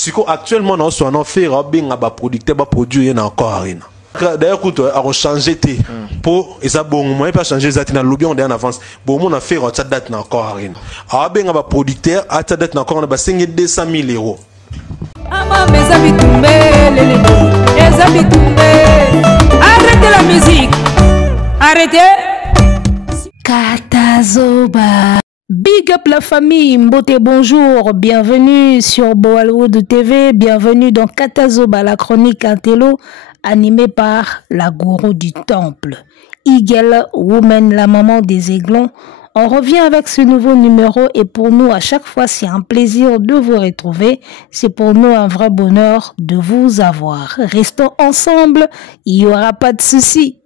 siko actuellement na so na faire benga ba producteur ba produire na encore arena d'ailleurs écoute a changer té pour ça bon moi pas changer ça na lobby on est en avance bon mon a faire ça date na encore arena a benga ba producteur a ça date na encore na ba 200 000 euros. Arrêtez la musique. Arrêtez. Katazoba. Big up la famille, Mbote bonjour, bienvenue sur Boalwood TV, bienvenue dans Katazoba, la chronique Intello, animée par la gourou du temple, Eagle Woman, la maman des aiglons. On revient avec ce nouveau numéro et pour nous, à chaque fois, c'est un plaisir de vous retrouver. C'est pour nous un vrai bonheur de vous avoir. Restons ensemble, il n'y aura pas de soucis.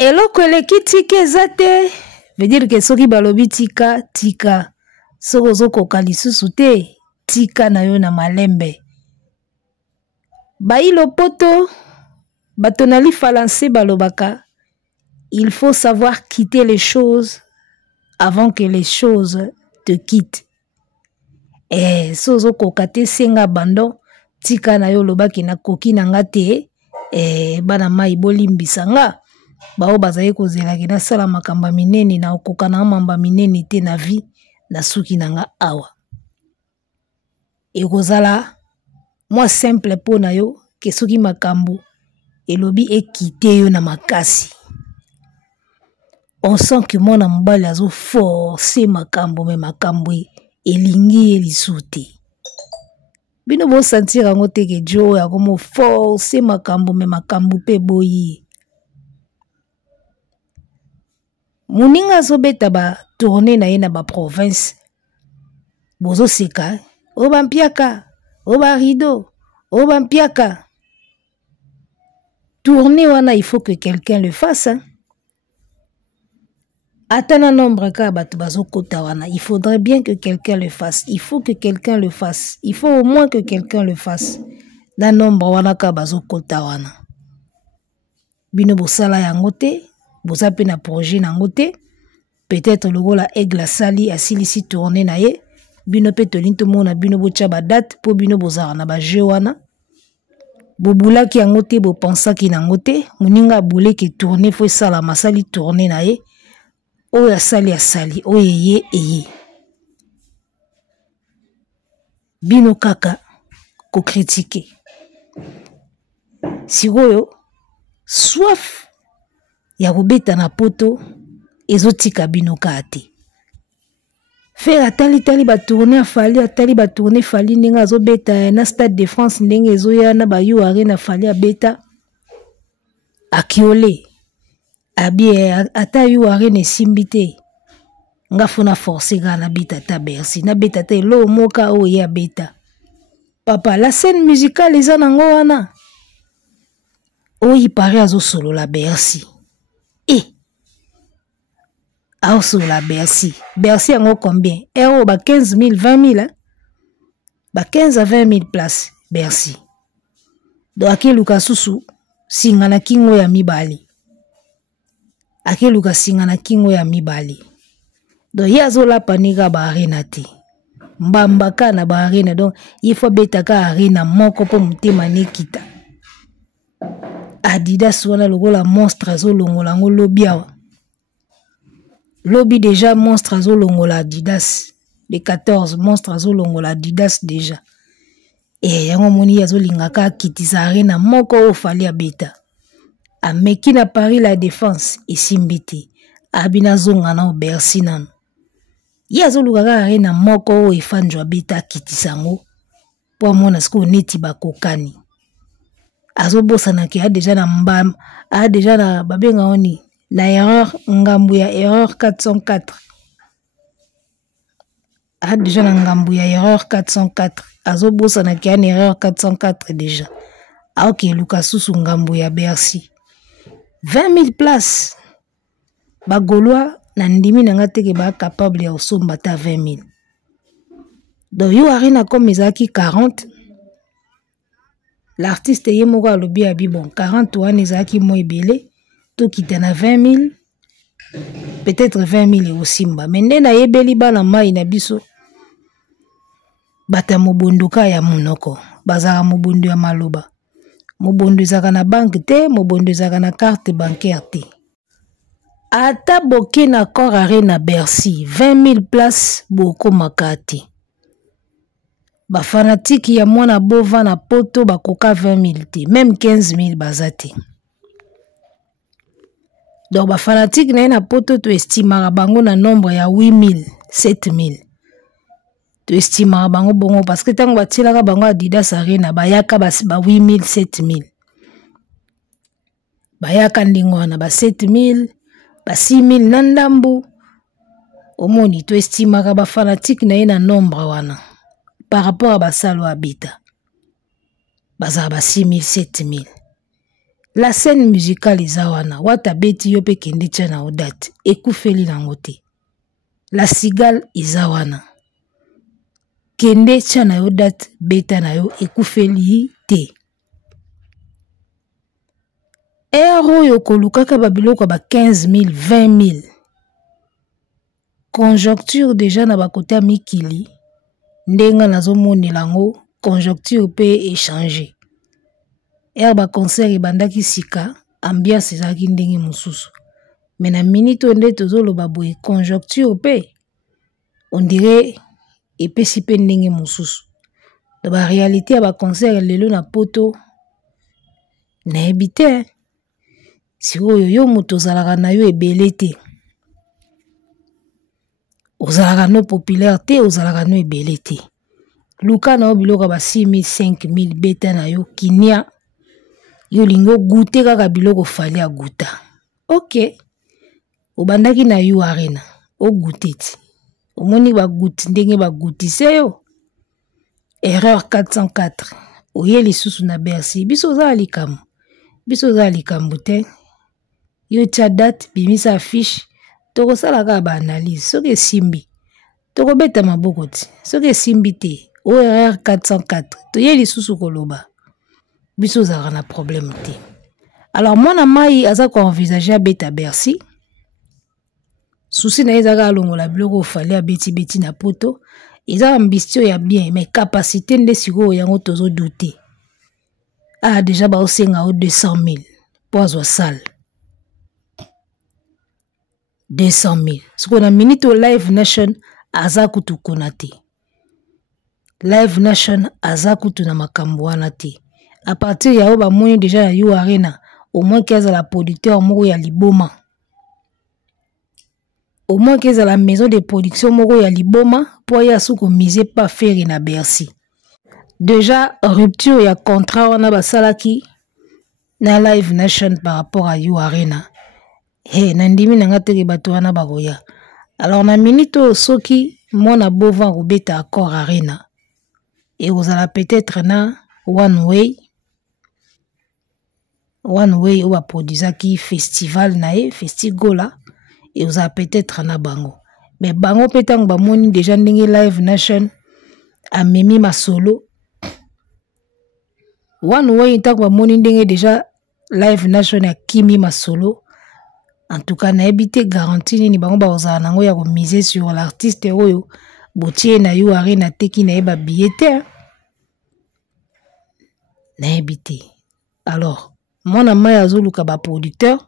Hello, koleki tika zate. Veut dire que soki balobi tika, tika. Sokozo kokalisusu te, tika na yo na malembe. Bailo poto. Batonali falancé balobaka, il faut savoir quitter les choses avant que les choses te quittent. Sozo kokate senga bando, tika na yo lobaki na koki na ngate, bana mai bolimbisa nga, bao bazaye kozelaki na sala makamba minene na okoka na mamba minene te na vie, na suki na nga awa. Ekozala, moi simple po na yo, ke suki makambu, et lobi est quitté yo na makasi. On sent que mon ambal azo forcé makambo me makambo elingi elisute. Bino bo sentir ango te ke jo ya komo forcé makambo me makambo pe boyi. Muninga zo beta ba tourner na ye na ba province. Bozo seka, o bampiaka, o ba rideau, o bampiaka. Tourner wana, il faut que quelqu'un le fasse. Hein? Atana nombre ka batu bazo kota wana, il faudrait bien que quelqu'un le fasse. Il faut que quelqu'un le fasse. Il faut au moins que quelqu'un le fasse. Na nombre wana ka bazo kota wana. Bino bosala yango te, boza pe na projet nango te. Peut-être le gola aigle sali asilisi tourner na ye. Bino pe tolinto mona bino bocha ba date po bino bozala na ba jeu wana. Bobula ki yango te, bo pensa ki nango te, muninga boule ki tourner, faut sala masali tourner na ye, oya sali a sali, oye ye. Bino kaka, ko critiquer. Sigoyo, soif, ya kobeta na poto, ezotika bino kate. Faire atali ba tourner fali atali ba tourner fali ndenge azo beta na Stade de France ndenge ezo ya na ba yu arena fali a beta akiole abie ata yu arena simbite ngafuna forcer gana beta ta Bercy na beta te lo moka o ya beta papa la scène musicale eza nango wana o y paraît azo solo la Bercy ah, sur la Bercy. Bercy en combien? Euro, 15 000, 20 000, hein? 15 à 20 000 places, Bercy. Donc, ake luka susu, singana kingo ya mibali. Ake luka singana kingo ya mibali. Donc, yazo la paniga ba arena te. Mbambaka na ba arena. Donc, il faut betaka arena moko po mutema nekita. Adidas wana logola monstre zo longola ngo lobiawa. Lobby déjà monstre azo longola Adidas. Les 14 monstres azo longola Adidas déjà. Et yango moni azo lingaka kitisa arena moko o fali a beta. A meki na Paris la défense et simbiti. Abina zonga na Bercy nan. Yazo lugaka arena moko o ifanjwa beta kitisango. Po mona sko neti bakokani. Azo bosa na ki a déjà na mbam, a déjà na babenga oni. La erreur Ngambouya, erreur 404. Ah, déjà la Ngambouya, erreur 404. Azo bossa na ki an erreur 404 déjà. Ah, ok, Lukasu Ngambouya, Bercy. 20 000 places. Ba Gaulois, nandimi nangate ke ba capable ya osombata 20 000. Donc, yo arena comme ezaki 40. L'artiste yemoko alobi abi bon, 40 wana ezaki mo ebele. Tout qui t'en a 20 000, peut-être 20 000 osimba mais nde nayebeli bana mai na biso bata mobondoka ya monoko bazaka mobondo ya maloba mobondo ezaka na banque te mobondo ezaka na carte bancaire te ata boke na corps arrêt na Bercy 20 000 places bokomaka te bafanatiki ya mwana bova na poto bakoka 20 000 te même 15 000 baza te donc bafanatiki na ye na poto to estimaka bango na nombre ya 8 000 7 000 to estimaka bango bongo parce que tango batilaka bango Adidas Arena bayaka ba 8 000 7 000 bayaka ndingo wana ba 7 000 ba 6 000 na ndambu omoni to estimaka bafanatiki na ye na nombre wana par rapport à basalo habita baza ba 6 000 7 000 la scène musicale izawana wata beti yo pe kende tia na odate ekufeli nango te la cigale izawana kende tia na yo date beta na yo ekufeli te oyo kolukaka babiloko ba 15 000 20 000 conjoncture déjà na bakote ya mikili ndenga nazomonela ngo conjoncture pe échanger ba concert ebandaki sika ambiance ezalaki ndenge mosusu mais na minute nde tozoloba boye conjoncture pe on dirait epesi pe ndenge mosusu to ba réalité ya ba concert lelo na poto nayebi te sikoyo yo moto ozalaka na yo ebele te ozalaka no populaire te ozalaka no ebele te luka na yo biloko ba 6 000 5 000 beta na yo kinia yo lingo goûter kaka biloko fali a guta ok obandaki na yo arena o goûter ti omoni ba goûti ndenge ba goûtise yo erreur 404 oye lisusu na Bercy biso za likambo biso za likambo te yo tia date bimisa affiche tokosala kaka ba analyse soki esimbi tokobeta maboko ti soki esimbi te o erreur 404 toye lisusu koloba biso zaka na problème te alors mwana mai aza ko envisager abeta Bercy souci na ezaka alongola biloko fali abeti na poto eza ambition ya bien mais capacité nde siko yango tozo douter déjà ba osenga o 200 000 po azwa salle 200 000 siko na minute o Live Nation aza kutu kuna te Live Nation aza kutu na makambo wana te à partir ya ba moni déjà na yo arena au moins qu'elle la producteur moko ya liboma au moins qu'elle la maison de production moko ya liboma pour ya suko miser pas faire na Bercy déjà rupture ya contrat wana basalaki na Live Nation par rapport à yo arena nandimi nanga teke bato wana bakoya alors na minute soki mona bova robeta accord arena et vous allez peut-être na one way ou a produisaki festival nae festigola et vous allez peut-être na bango mais bango petang ba moni déjà ndenge Live Nation a memi ma solo one way tak ba moni ndenge déjà Live Nation a kimi ma solo en tout cas na ebité garantie ni bango ba ozala nango ya ko miser sur l'artiste oyo botie na yo arena teki na eba billet na ebité alors mona mai azoluka ba producteur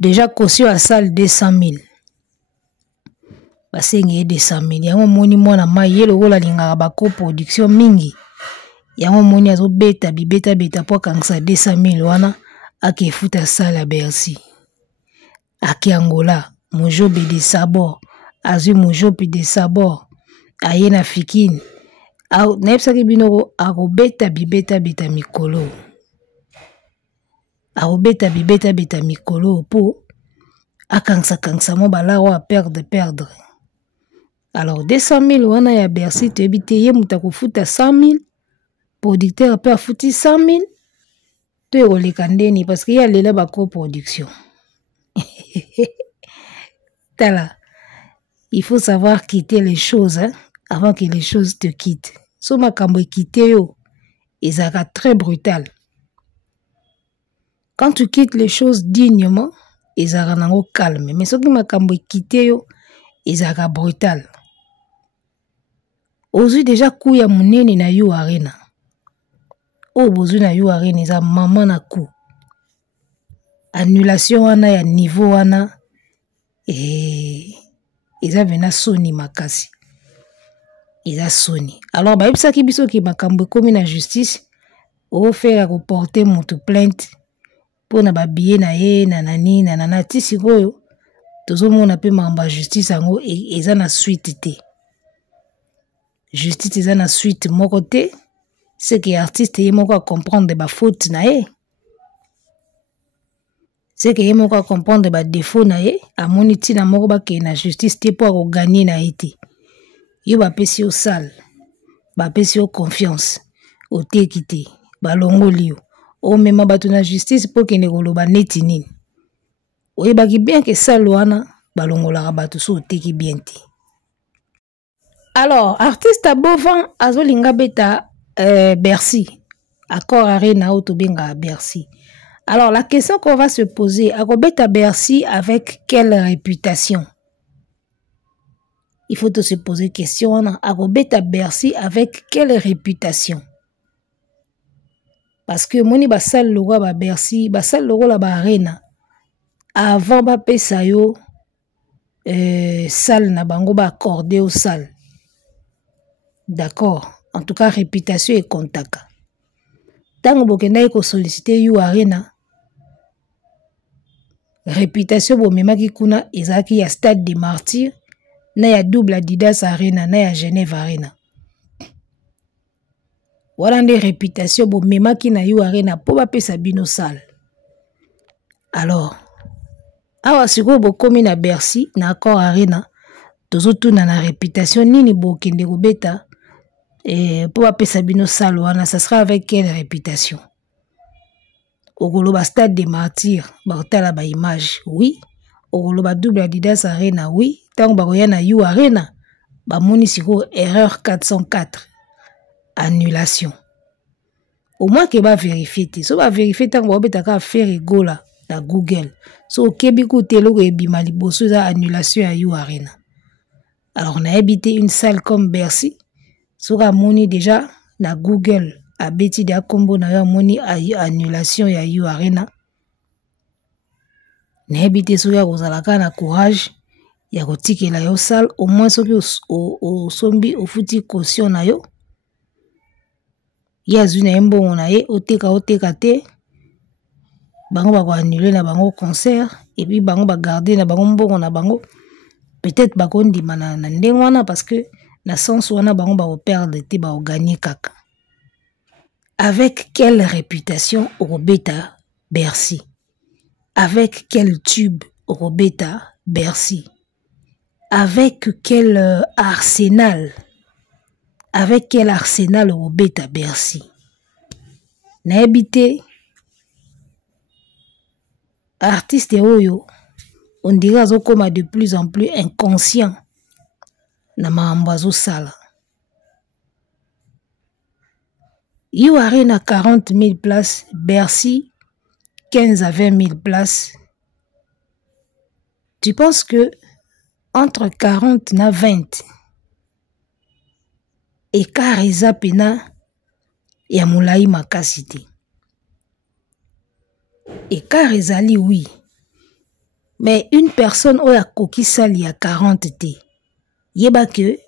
déjà caution à salle 200 000 basengi 200 000 yango moni mona mai yelo kola linga ba coproduction mingi yango moni azo beta beta po kangsa 200 000 wana akefuta salle à Bercy aki Angola mojobe de sabor azu mojobe de sabor ayena fikini naebisaki binoko akobeta bibeta mikolo akobeta bibeta mikolo po akangsa mo balaro a perdre alors 200 000 wana ya Bercy te ebite ye muta kofuta 100 000 producteur pe afuti 100 000 to ekoleka ndeni parce que ya lela ba coproduction tala il faut savoir quitter les choses avant que les choses te quittent. So makambo quitter yo, ezaka très brutal. Quand tu quittes les choses dignement, ezaka nango calme mais soki makambo ekite yo ezaka brutal ozwi déjà coup ya munene na yo arena o bozwi na yo arena eza mama na coup annulation wana ya niveau wana eza vena soni makasi eza soni alors bayebisaki biso ki makambo ekomi na justice ofera koporter moto plainte mpona babiye na ye na nani na nana ti sikoyo tozomona mpe makambo ya justice yango eza na suite te justice eza na suite moko te seke artiste ye moko acomprendre bafaute na ye seke ye moko acomprendre badefau na ye amoni ntina moko bakee na justice te mpo akoganye na ye te yo bapesi yo sale bapesi yo confiance oteki te balongoli yo omema bato na justice mpo kende koloba neti nini oyebaki bien ke sale wana balongolaka bato so oteki bien te alors artiste abovan azolinga beta Bercy accord arena oyo tobengaka Bercy. Alors la question qu'on va se poser, akobeta Bercy avec quelle réputation? Il faut se poser question, akobeta Bercy avec quelle réputation? Parce que moni basal logo ba Bercy, basal logo la ba arena. Avant ba pesa yo salle na bango ba accordé au salle. D'accord. En tout cas réputation et contact. Tango bokenda ko solliciter you arena. Réputation bo memaki kuna ezaki ya Stade des Martyrs na ya Double Adidas Arena na ya Genève Arena. Wala nde réputation bo memaki na you arena po ba pesa bino salle. Alors awa siko bokomi na Bercy na accord arena tozotuna na réputation nini bokende kobeta po ba pesa bino salle wana ça sera avec quelle réputation? Okoloba Stade des Martyrs baotala ba image oui okoloba Double Adidas Arena oui tango bakoya na you arena bamoni siko erreur 404 annulation au moins que ba vérifier te so ba vérifier tango babetaka faire egola na Google so okebi ku teloko ebima liboso za annulation ya you arena. Alors na habité une salle comme Bercy soka moni déjà na Google abeti de kombo na yo moni annulation ya you arena na habité soka kozalaka na courage ya kotikela yo salle au moins soki osombi ofuti caution na yo ya zuna mbongo na ye oteka te bango bako annuler na bango concert et puis bango ba garder na bango mbongo na bango peut-être bako ndima na ndenge wana parce que na sens wana bango ba perdre te ba gagner kaka. Avec quelle réputation Robeta Bercy? Avec quel tube Robeta Bercy? Avec quel arsenal? Avec quel arsenal Robeta Bercy? Na habité artiste oyo on dirait azokoma de plus en plus inconscient na makambo azosala. You arena 40 000 places, Bercy 15 à 20 000 places. Tu penses que entre 40 na 20 écart eza pena ya mulai makasi te. Écart ezali oui. Mais une personne oya koki sali ya 40 te. Yeba que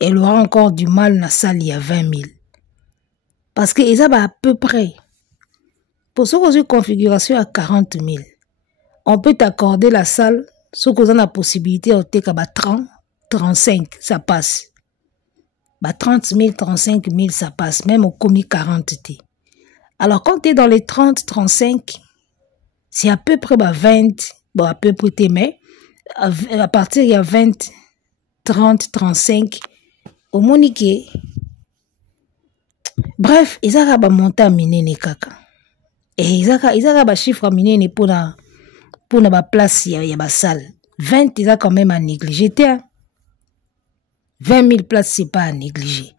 elle aura encore du mal na sali ya 20 000. Parce que ils ont à peu près. Pour ceux qui ont une configuration à 40 000, on peut t'accorder la salle, ceux qui ont la possibilité de faire 30, 35, ça passe. 30 000, 35 000, ça passe. Même au commis 40 T. Alors quand tu es dans les 30, 35, c'est à peu près 20, bon à peu près T, mais à partir il y a 20, 30, 35, au monique. Bref, izaka ba monta minene kaka. Et izaka ba chiffre minene pour na ba place ya ba salle. 20 izaka quand même à négliger. 20 000 places c'est pas à négliger.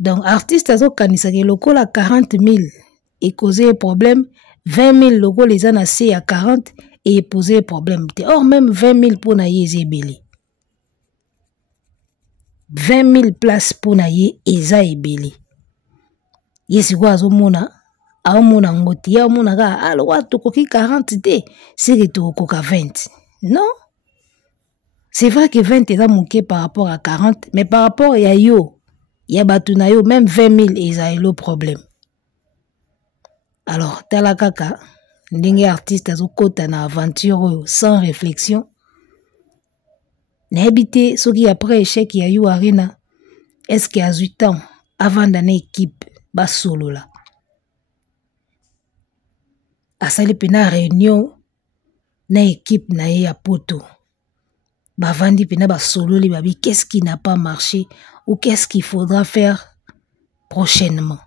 Donc artiste azo kanisa ke lokola 40 000 et causer problème 20 000 locaux les en assez à 40 et poser problème. Or, même 20 000 pour naïe zébélé. 20 000 places pour naïe eza ebélé. Yesi kwa azomona, aomona ngoti, ya omona ga, alo watu koki 40 te, c'est que tu koka 20. Non? C'est vrai que 20 est manqué par rapport à 40, mais par rapport à yo, ya batu na yo, même 20 000 eza le problème. Alors, tala kaka, ndenge artiste azokota na aventure sans réflexion. N'habité ce qui après échec ya yo arena, est-ce qu'il y a 8 ans avant d'une équipe bas solo là. Asali pena réunion na équipe na ya poto. Ba vandi pena ba solo li babi qu'est-ce qui n'a pas marché ou qu'est-ce qu'il faudra faire prochainement.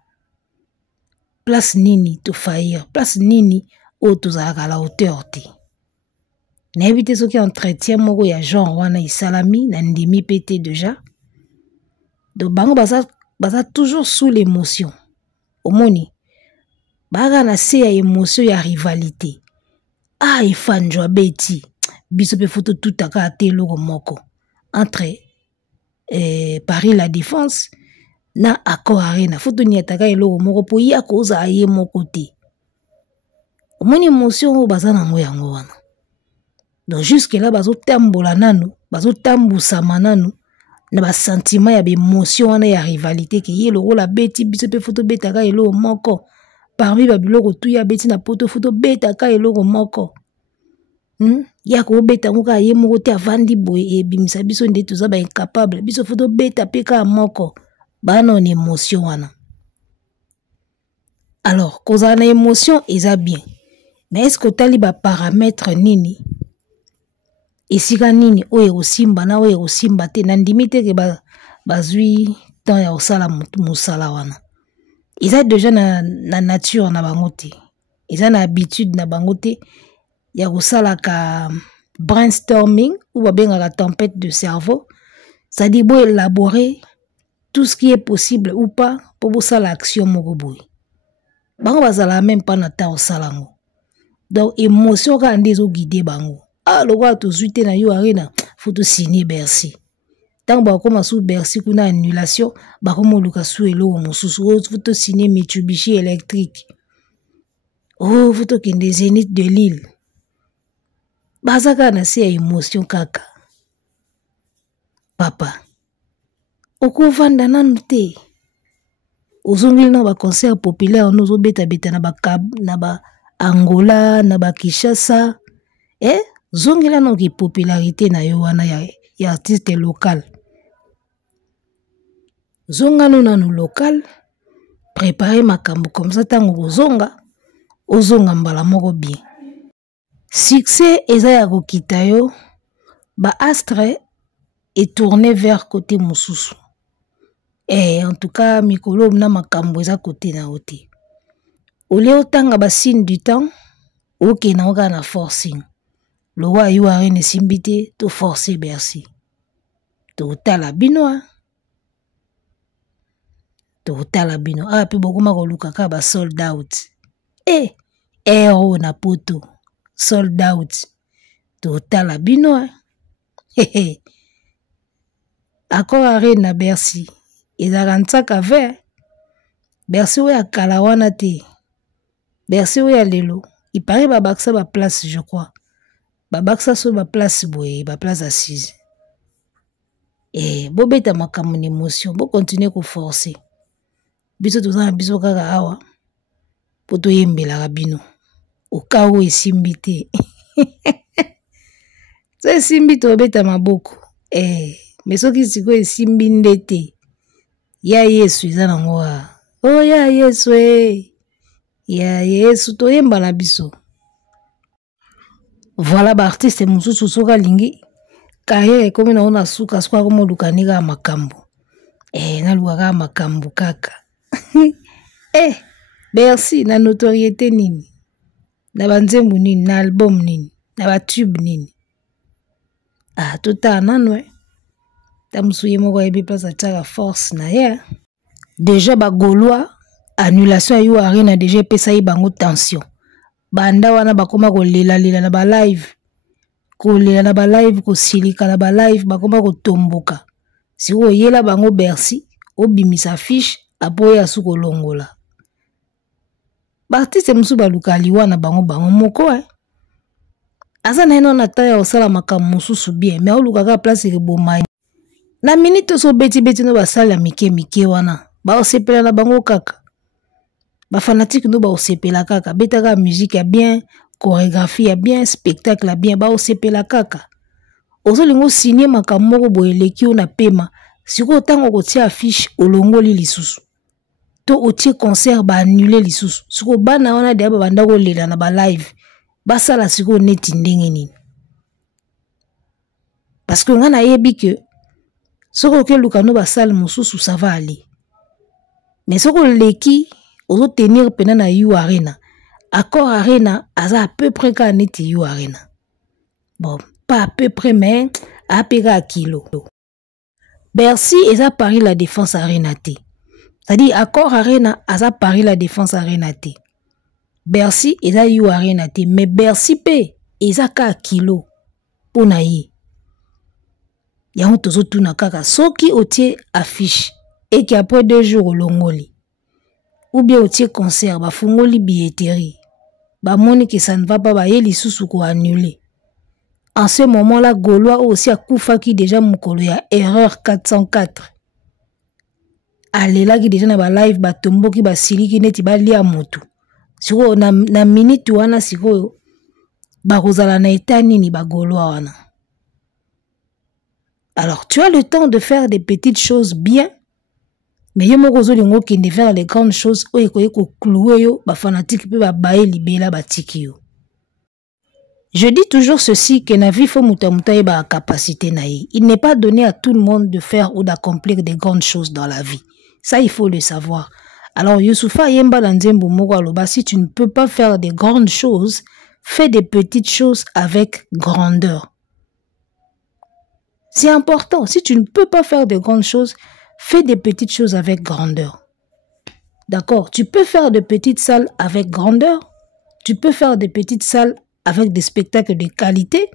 Place nini to faillir, place nini o tozalaka à la hauteur te. Na éviter ce qui entretien moko ya genre wana isalami na ndimi pété déjà. Donc bango baza toujours sous l'émotion. Omoni baga na se ya émotion ya rivalité. Ah ifanjwa beti biso pe photo tout aka te loko moko entre Paris la Défense na Accor Arena photo ni ataka eloko moko po ya koza aye moko te. Omoni émotion o baza na ngo yango wana. Donc jusque là bazo tambola nanu, bazo tambusa mananu na ba sentiment ya émotion wana ya rivalité ki ye loko la beti biso pe photo betaka eloko moko parmi ba biloko tout ya beti na poto photo betaka eloko moko. Ya ko beta ngo ka ye moko te avandi boye e bimisa biso nde toza ba incapable biso photo beta peka moko ba non émotion wana. Alors cause na émotion eza bien, mais est-ce que tali ba paramètre nini esika nini oye osimba na oye osimba te na ndimi te ke bazui temps ya osala musala wana. Eza déjà na nature na bango te. Eza na habitude na bango te ya kosala ka brainstorming ou babenga la tempête de cerveau. C'est-à-dire bo élaborer tout ce qui est possible ou pas pour bosala action moko boye. Bango bazala même pas na ta osalango. Donc émotion ka ndezo guider bango. Ah, le roi to zuite na yo arena, faut to signer Bercy. Tant ba koma sous Bercy kuna annulation, ba komo luka sou elo mosusu, faut to signer Mitsubishi électrique. Oh, faut to kende Zénith de Lille. Bazaka na se émotion kaka. Papa. Oko vanda nanu te. Ozongili na ba concert populaire nozo beta na ba Angola, na ba Kinshasa. Zongela no ki popularité na yo wana ya artiste local. Zonga no nanu local, préparer makambo comme ça tango ozonga mbala moko bien. Succès eza ya kokita yo, ba astre est tourné vers côté mususu. En tout cas mikolo na makambo eza côté na ote. Ole otanga ba signe du temps, oke na oka na forcing. Le roi yu arene simbité to forcer Bercy. To tala bino. To tala bino. Ah pe bokuma ko luka ka ba sold out. Na poto. Sold out. To tala bino. Accor Arena na Bercy. Ezaka ntsaka ver. Bercy oya kala wana te. Bercy oya lelo. Il paraît ba baksa ba place je crois. Babaksa so ba place boye, ba place assise. Bo beta makambo émotion, bo continuer ko forcer. Biso tozana biso kaka awa. Poto yembela rabino. Okawo esimbi te. So esimbi to beta maboko. Mais soki siko esimbi ndete. Ya Yesu eza nango a. Oh ya Yesu Ya Yesu to yemba na biso. Voilà ba artiste mususu soka lingi carrière comme na ona suka swa ko moluka nika makambo na luka makambo kaka Bercy na notoriété nini na banzembu nini na album nini na ba tube nini tota nanwe ta musuye moko ebi place ataka force na ya déjà ba Gaulois annulation yo arena déjà pesa yi bango tension banda wana bakoma kolela na ba live, kolela na ba live, kosilika na ba live, bakoma kotomboka. Si oyela bango Bercy, obimisa fiche apo ya suko longola. Bartiste musu baluka liwa na bango moko Aza na eno na taya osala makambo mususu bien, mais oluka ka place ke bomai. Na minute so beti no basala mike wana, ba osepela na bango kaka. Ba fanatique no ba osepela kaka, betaka musique ya bien, chorégraphie ya bien, spectacle ya bien, ba osepela kaka. Ozolingo signer makambo moko boyeleki na pema, siko tango kotia affiche olongoli lisusu. To otie concert ba annuler lisusu. Siko bana wana dia ba banda ko lela na ba live. Basala siko neti ndenge nini. Parce que ngana yebi que soko ke lukano basala mususu ça va aller. Mais soko leki ozo tenir pena na You Arena. Accord Arena aza à peu près ka neti You Arena. Bon, pas à peu près mais à pega à kilo. Bercy eza Paris la Défense Arena te. C'est-à-dire Accord Arena aza Paris la Défense Arena te. Bercy eza You Arena te, mais Bercy pe eza ka kilo pona ye. Yango tozo tuna kaka soki otie affiche et qui après 2 jours longoli. Ou bien otie concert ba fungoli billetterie. Ba moni que ça ne va pas ba ye lisusu ko annuler. En ce moment-là, Gaulois aussi a koufaki déjà mukolo ya erreur 404. Alela ki déjà na ba live ba tomboki ba siliki neti ba lia motu. Siko na minute wana siko bakozala na eta nini ba Gaulois wana. Alors tu as le temps de faire des petites choses bien, mais yo moko zolingo ki de faire les grandes choses oyo ko clouer yo ba fanatique pe ba bae libela ba tiki yo. Je dis toujours ceci que na vie faut muta ba capacité na ye. Il n'est pas donné à tout le monde de faire ou d'accomplir des grandes choses dans la vie. Ça il faut le savoir. Alors Youssoufa Yemba Lanzembo moko aloba, si tu ne peux pas faire des grandes choses, fais des petites choses avec grandeur. C'est important. Si tu ne peux pas faire de grandes choses, fais des petites choses avec grandeur. D'accord? Tu peux faire de petites salles avec grandeur. Tu peux faire des petites salles avec des spectacles de qualité.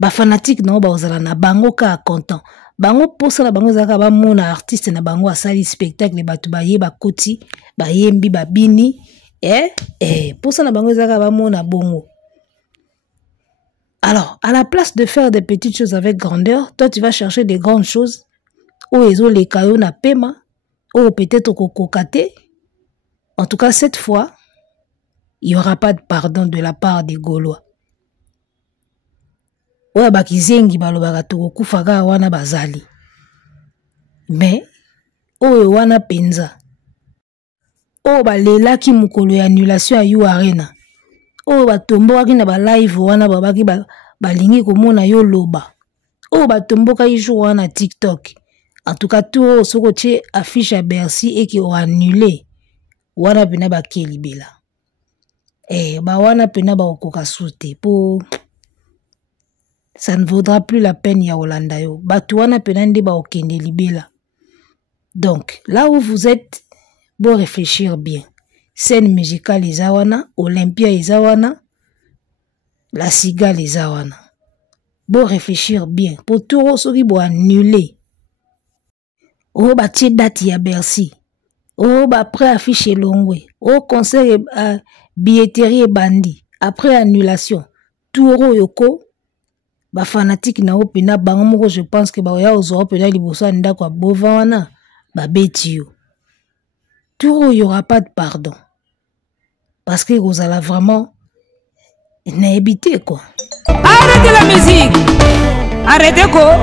Ba fanatique non ba ozala na bango ka content. Bango posa na bango zaka ba mona artiste na bango asali spectacle batu ba ye ba koti, ba yembi ba bini. Posa na bango zaka ba mona bongo. Alors, à la place de faire des petites choses avec grandeur, toi tu vas chercher des grandes choses. Ou ezo les kayo na pema, ou peut-être kokokate. En tout cas, cette fois, il n'y aura pas de pardon de la part des Gaulois. Oya bakizengi balobaka tokokufaka wana bazali. Mais oyo wana penza. Oyo balelaki mukolo ya annulation ya You Arena. Oyo batombokaki na ba live wana babaki balingi komona yo loba. Oyo batombokaki jour wana TikTok. En tout cas tout soko tie affiche à Bercy et qui ont annulé. Wana pena bakeli bela. Ba wana pena ba okoka soute po ça ne vaudra plus la peine ya Olanda yo. Batu wana pena nde ba okende libela. Donc, là où vous êtes, bon réfléchir bien. Scène musicale izawana, Olympia izawana, la cigale izawana. Bon réfléchir bien. Pour tout soki bo annuler. Oh ba tie date ya Bercy. Oh ba après affiche longwe. Oh concert billetterie bandi. Après annulation. Tout yoko. Ba fanatique na opena bango moko je pense que ba ya ozo opena liboso ndako a bovana ba betio. Tout il y aura pas de pardon. Parce que vous allez vraiment n'habiter quoi. Arrêtez la musique. Arrêtez quoi.